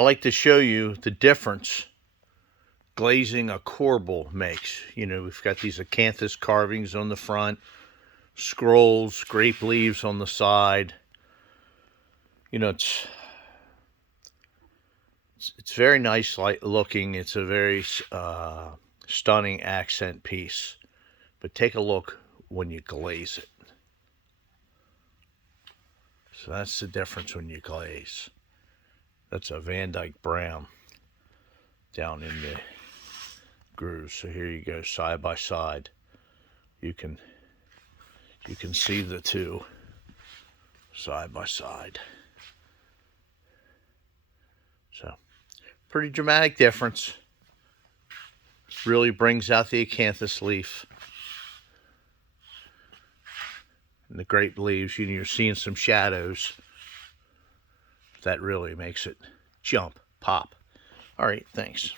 I like to show you the difference glazing a corbel makes. You know, we've got these acanthus carvings on the front, scrolls, grape leaves on the side. You know, it's very nice looking. It's a very stunning accent piece. But take a look when you glaze it. So that's the difference when you glaze. That's a Van Dyke brown down in the grooves. So here you go, side by side. You can see the two side by side. So pretty dramatic difference. Really brings out the acanthus leaf. And the grape leaves, you're seeing some shadows. That really makes it jump, pop. All right, thanks.